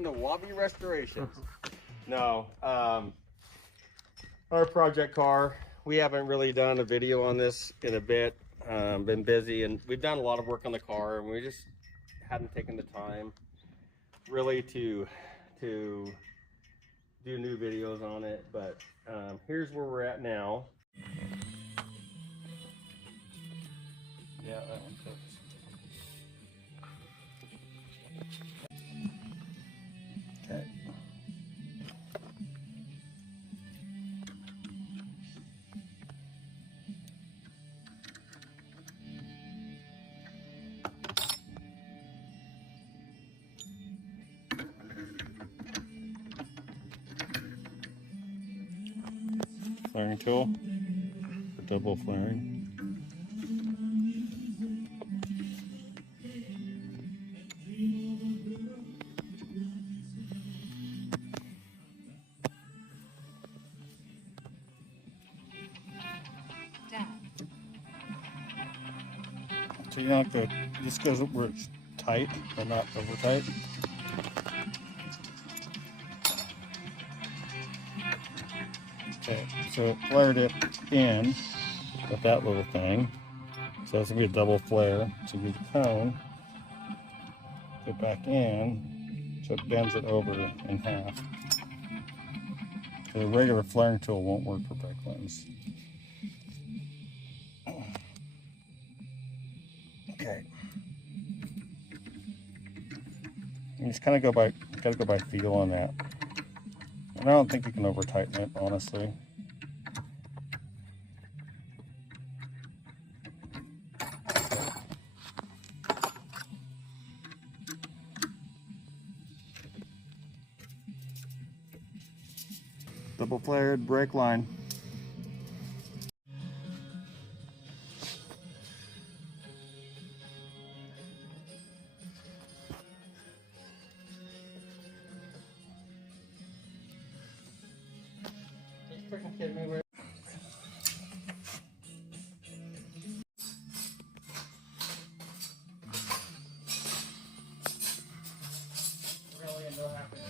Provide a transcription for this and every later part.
Welcome to Wabi Restoration. No, our project car. We haven't really done a video on this in a bit. Been busy, and we've done a lot of work on the car, and we just hadn't taken the time really to do new videos on it. But here's where we're at now. Yeah, that one fits. Okay. Flaring tool for double flaring. So you don't have to, this goes where it's tight, but not over tight. Okay, so it flared it in with that little thing. So that's gonna be a double flare. So you the cone, get back in, so it bends it over in half. The regular flaring tool won't work for brake lines. Okay. You just kind of gotta go by feel on that. And I don't think you can over tighten it, honestly. Double flared brake line. Freaking kidding me, where? Really, and no happiness.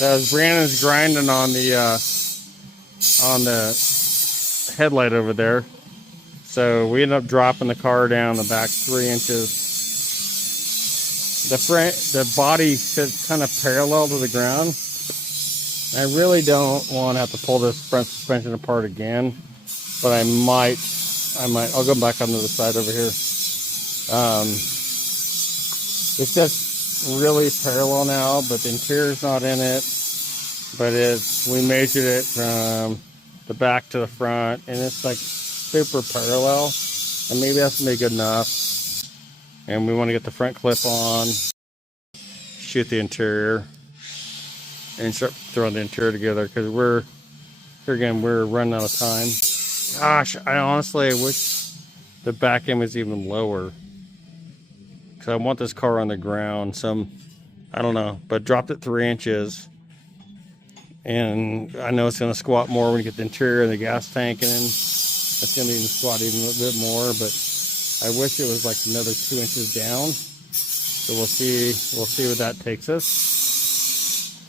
As Brandon's grinding on the headlight over there, so we ended up dropping the car down the back 3 inches. The body sits kind of parallel to the ground. I really don't want to have to pull this front suspension apart again, but I might. I'll go back on the other side over here. It's just really parallel now, but the interior's not in it. But we measured it from the back to the front, and it's like super parallel, and maybe that's gonna be good enough. And we want to get the front clip on, shoot the interior, and start throwing the interior together, because we're running out of time. Gosh, I honestly wish the back end was even lower, because I want this car on the ground. I don't know, but dropped it 3 inches. And I know it's going to squat more when you get the interior and the gas tank in. It's going to even squat even a little bit more, but I wish it was like another 2 inches down. So we'll see where that takes us.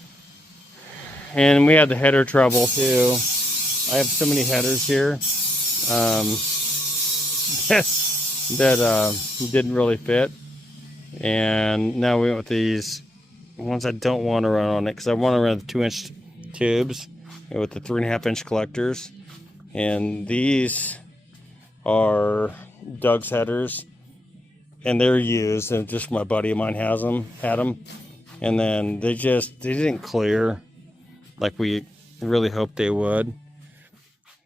And we had the header trouble too. I have so many headers here that didn't really fit. And now we went with these ones I don't want to run on it, because I want to run the 2-inch tubes with the 3.5-inch collectors, and these are Doug's headers, and they're used, and just my buddy of mine had them, and then they didn't clear like we really hoped they would,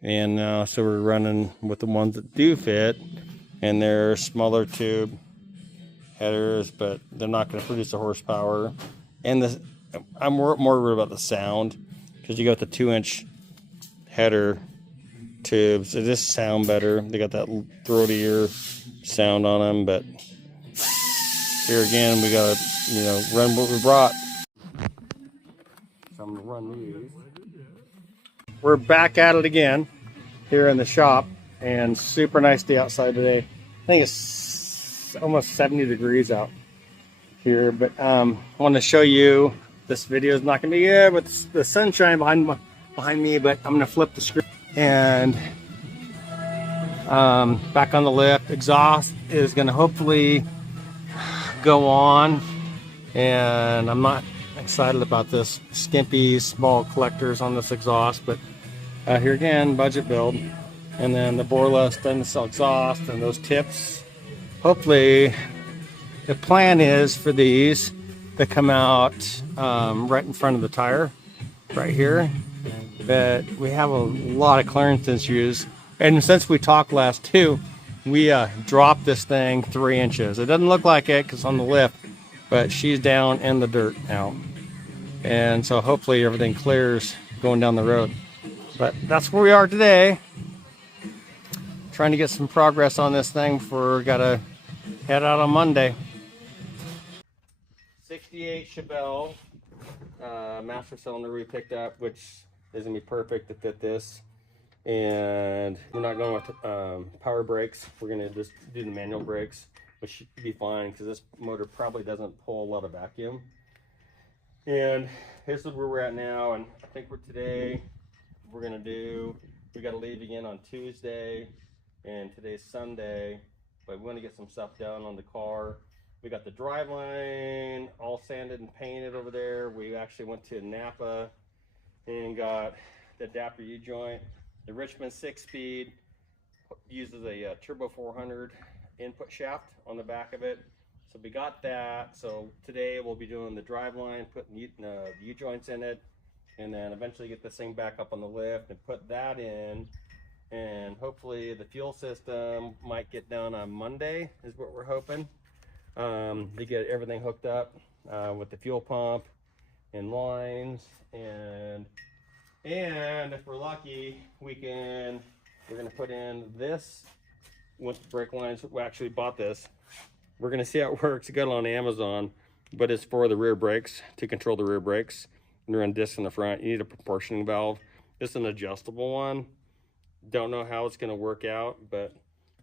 and so we're running with the ones that do fit, and they're smaller tube headers, but they're not going to produce the horsepower, and I'm more worried about the sound. Because you got the 2-inch header tubes, they just sound better. They got that throatier sound on them, but here again, we gotta, you know, run what we brought. So I'm gonna run these. We're back at it again here in the shop, and super nice day outside today. I think it's almost 70 degrees out here, but I want to show you. This video is not gonna be good with the sunshine behind me, but I'm gonna flip the screen and back on the lift. Exhaust is gonna hopefully go on, and I'm not excited about this skimpy small collectors on this exhaust, but here again, budget build. And then the boreless stainless steel exhaust and those tips. Hopefully, the plan is for these to come out right in front of the tire, right here. But we have a lot of clearance issues. And since we talked last too, we dropped this thing 3 inches. It doesn't look like it because on the lift, but she's down in the dirt now. And so hopefully everything clears going down the road. But that's where we are today. Trying to get some progress on this thing before we gotta head out on Monday. 68 Chevelle master cylinder we picked up, which is gonna be perfect to fit this. And we're not going with power brakes. We're gonna just do the manual brakes, which should be fine because this motor probably doesn't pull a lot of vacuum. And this is where we're at now. And I think we're gonna do, we gotta leave again on Tuesday, and today's Sunday, but we want to get some stuff done on the car. We got the driveline all sanded and painted over there. We actually went to Napa and got the adapter U-joint. The Richmond 6-speed uses a Turbo 400 input shaft on the back of it. So we got that. So today we'll be doing the driveline, putting the U-joints in it, and then eventually get this thing back up on the lift and put that in. And hopefully the fuel system might get done on Monday is what we're hoping, to get everything hooked up with the fuel pump and lines. And if we're lucky, we're gonna put in this with the brake lines. We actually bought this. We're gonna see how it works. I got it on Amazon, but it's for the rear brakes, to control the rear brakes. And they're on discs in the front. You need a proportioning valve. It's an adjustable one. Don't know how it's going to work out, but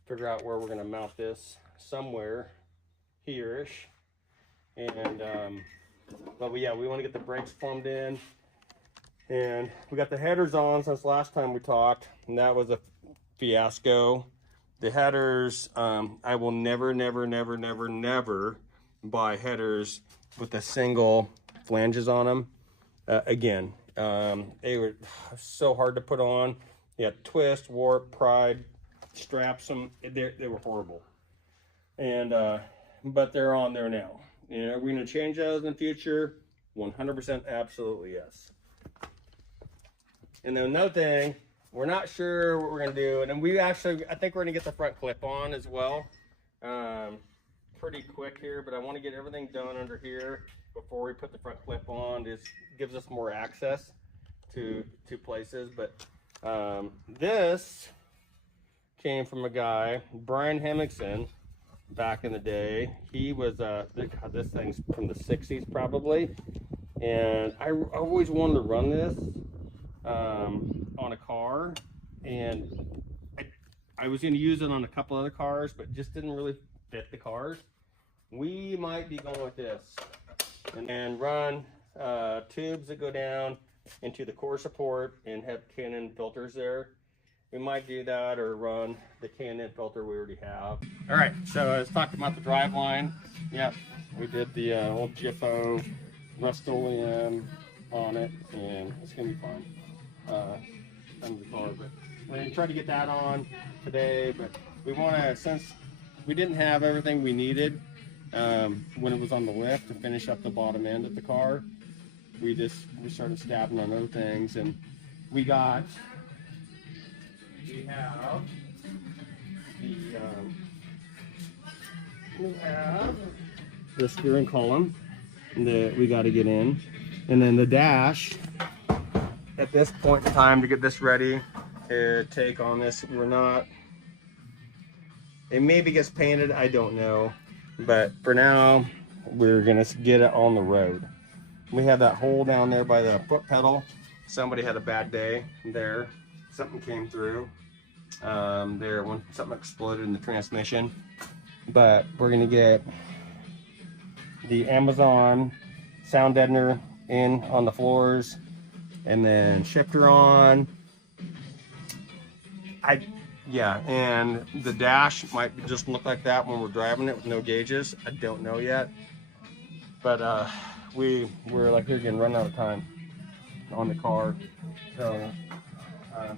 figure out where we're going to mount this somewhere here-ish. And but yeah, we want to get the brakes formed in, and we got the headers on since last time we talked, and that was a fiasco. The headers, I will never buy headers with a single flanges on them again. They were so hard to put on. Yeah, twist, warp, pride, straps them. They were horrible. And but they're on there now. You know, we're gonna change those in the future. 100% absolutely yes. And then another thing, we're not sure what we're gonna do. And then I think we're gonna get the front clip on as well. Pretty quick here, but I want to get everything done under here before we put the front clip on. This gives us more access to places. But this came from a guy, Brian Hemmingson, back in the day. He was this thing's from the 60s probably, and I always wanted to run this on a car, and I was going to use it on a couple other cars, but just didn't really fit the cars. We might be going with this and run tubes that go down into the core support and have K&N filters there. We might do that, or run the K&N filter we already have. All right, so let's talk about the drive line. Yep, we did the old Jiffo Rust-Oleum on it, and it's gonna be fun under the car. But we're gonna try to get that on today. But we want to, since we didn't have everything we needed when it was on the lift to finish up the bottom end of the car, we started stabbing on other things, and we have the steering column that we got to get in, and then the dash. At this point in time, to get this ready to take on this, it maybe gets painted, I don't know, but for now we're gonna get it on the road. We have that hole down there by the foot pedal. Somebody had a bad day there. Something came through there when something exploded in the transmission. But we're gonna get the Amazon sound deadener in on the floors, and then shifter on. Yeah, and the dash might just look like that when we're driving it with no gauges. I don't know yet, but we're like here getting run out of time on the car. So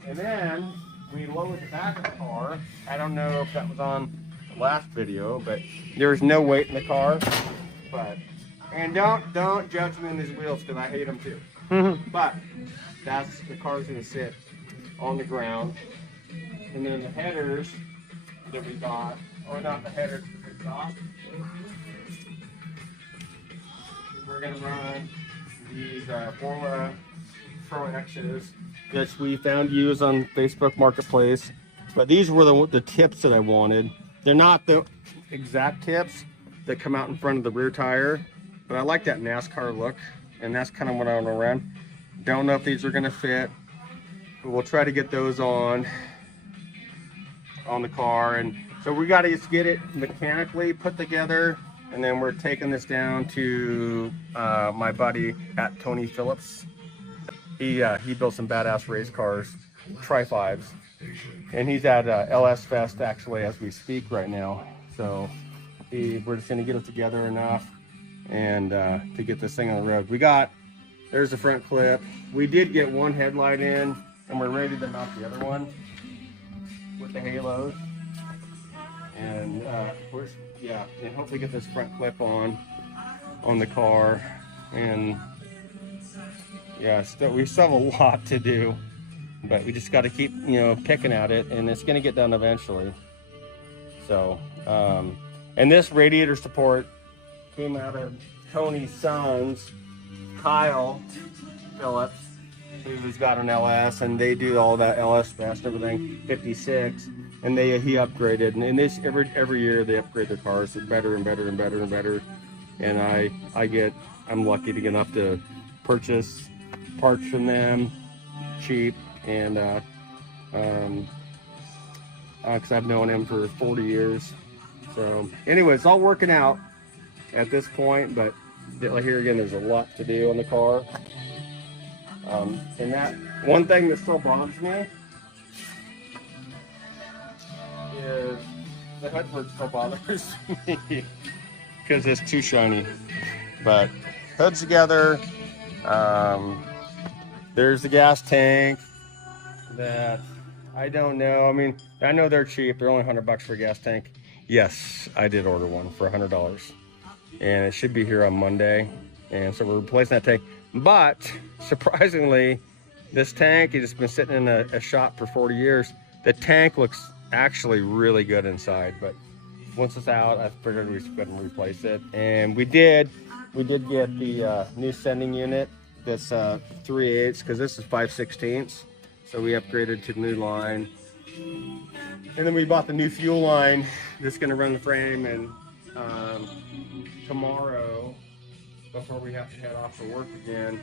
and then we lowered the back of the car. I don't know if that was on the last video, but there's no weight in the car. But and don't judge me on these wheels because I hate them too. But that's the car's gonna sit on the ground. And then the headers that we got, or not the headers, the exhaust, we're going to run these Borla Pro X's that we found used on Facebook Marketplace. But these were the tips that I wanted. They're not the exact tips that come out in front of the rear tire, but I like that NASCAR look, and that's kind of what I want to run. Don't know if these are going to fit, but we'll try to get those on the car. And so we got to just get it mechanically put together, and then we're taking this down to my buddy at Tony Phillips. He built some badass race cars, Tri-5s, and he's at LS Fest actually as we speak right now. So we're just going to get it together enough and to get this thing on the road. There's the front clip. We did get one headlight in, and we're ready to mount the other one with the halos, and and hopefully get this front clip on the car. And yeah, we still have a lot to do, but we just got to keep picking at it, and it's going to get done eventually. So and this radiator support came out of Tony's son's, Kyle Phillips, who's got an LS, and they do all that LS Fest, everything 56, and he upgraded, and this every year they upgrade their cars better and better and better and better. And I'm lucky to get enough to purchase parts from them cheap, and because I've known him for 40 years. So anyway, it's all working out at this point, but here again, there's a lot to do on the car. And that one thing that still bothers me is the hood work still bothers me because it's too shiny. But hood's together. There's the gas tank that I don't know. I mean, I know they're cheap. They're only $100 for a gas tank. Yes, I did order one for $100, and it should be here on Monday. And so we're replacing that tank. But surprisingly, this tank has been sitting in a shop for 40 years. The tank looks actually really good inside, but once it's out, I figured we should go and replace it. And we did get the new sending unit that's 3/8, because this is 5/16. So we upgraded to the new line. And then we bought the new fuel line that's going to run the frame, and tomorrow, before we have to head off for work again,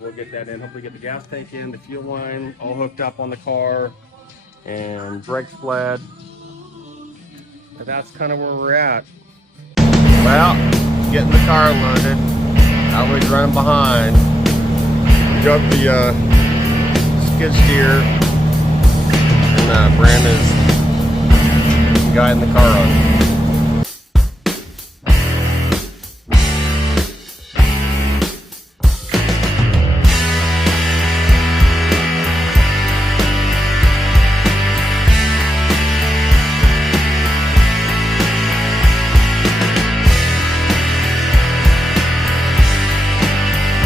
we'll get that in. Hopefully get the gas tank in, the fuel line all hooked up on the car, and brakes bled. But that's kind of where we're at. Well, getting the car loaded. Always running behind. We got the skid steer, and Brandon's guiding the car on.